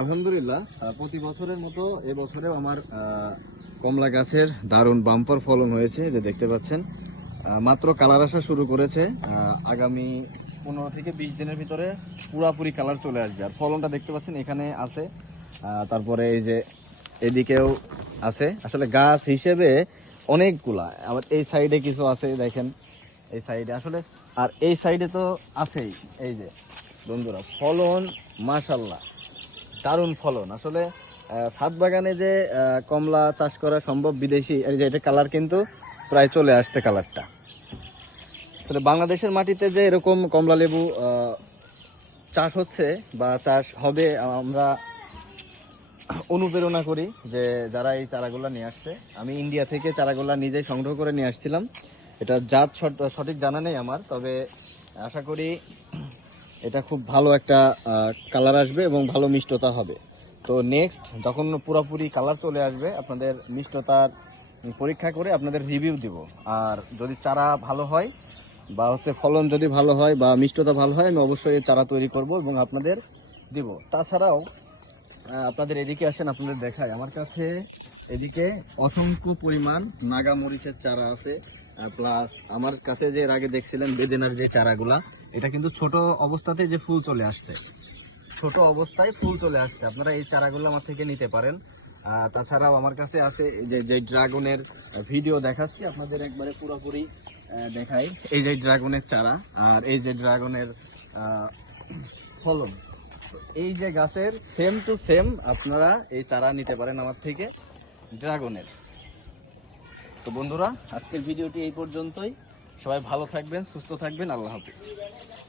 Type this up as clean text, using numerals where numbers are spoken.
আলহামদুলিল্লাহ প্রতি বছরের মতো এবছরেও আমার কমলা গাছের দারুণ বাম্পার ফলন হয়েছে, যে দেখতে পাচ্ছেন। মাত্র কালার আসা শুরু করেছে। আগামী 15 থেকে 20 দিনের ভিতরে পুরাপুরি কালার চলে আসবে। আর ফলনটা দেখতে পাচ্ছেন এখানে আছে, তারপরে এই যে এদিকেও আছে। আসলে গাছ হিসেবে অনেকগুলা, আবার এই সাইডে কিছু আছে দেখেন, এই সাইডে আসলে, আর এই সাইডে তো আছেই। এই যে বন্ধুরা, ফলন মাশাল্লাহ দারুণ ফলন। আসলে ছাদ বাগানে যে কমলা চাষ করা সম্ভব বিদেশি, এই যে এটা কালার কিন্তু প্রায় চলে আসছে কালারটা। আসলে বাংলাদেশের মাটিতে যে এরকম কমলা লেবু চাষ হচ্ছে বা চাষ হবে, আমরা অনুপ্রেরণা করি যে যারা এই চারাগুলা নিয়ে আসছে। আমি ইন্ডিয়া থেকে চারাগুলা নিজেই সংগ্রহ করে নিয়ে আসছিলাম। এটা জাত সঠিক জানা নেই আমার, তবে আশা করি এটা খুব ভালো একটা কালার আসবে এবং ভালো মিষ্টতা হবে। তো নেক্সট যখন পুরোপুরি কালার চলে আসবে, আপনাদের মিষ্টতার পরীক্ষা করে আপনাদের রিভিউ দিব। আর যদি চারা ভালো হয় বা ফলন যদি ভালো হয় বা মিষ্টতা ভালো হয়, আমি অবশ্যই চারা তৈরি করব এবং আপনাদের দিব। তাছাড়াও আপনাদের এদিকে আসেন, আপনাদের দেখায় আমার কাছে এদিকে অসংখ্য পরিমাণ নাগা মরিচের চারা আছে। প্লাস আমার কাছে যে এর আগে দেখছিলেন বেদেনার যে চারাগুলা, এটা কিন্তু ছোট অবস্থাতে যে ফুল চলে আসছে, ছোট অবস্থায় ফুল চলে আসছে। আপনারা এই চারাগুলো আমার থেকে নিতে পারেন। তাছাড়াও আমার কাছে আছে যে ড্রাগনের ভিডিও দেখাচ্ছি আপনাদের, একবারে পুরোপুরি দেখাই। এই যে ড্রাগনের চারা আর এই যে ড্রাগনের ফলন, এই যে গাছের সেম টু সেম আপনারা এই চারা নিতে পারেন আমার থেকে ড্রাগনের। তো বন্ধুরা, আজকের ভিডিওটি এই পর্যন্তই। সবাই ভালো থাকবেন, সুস্থ থাকবেন। আল্লাহ হাফিজ।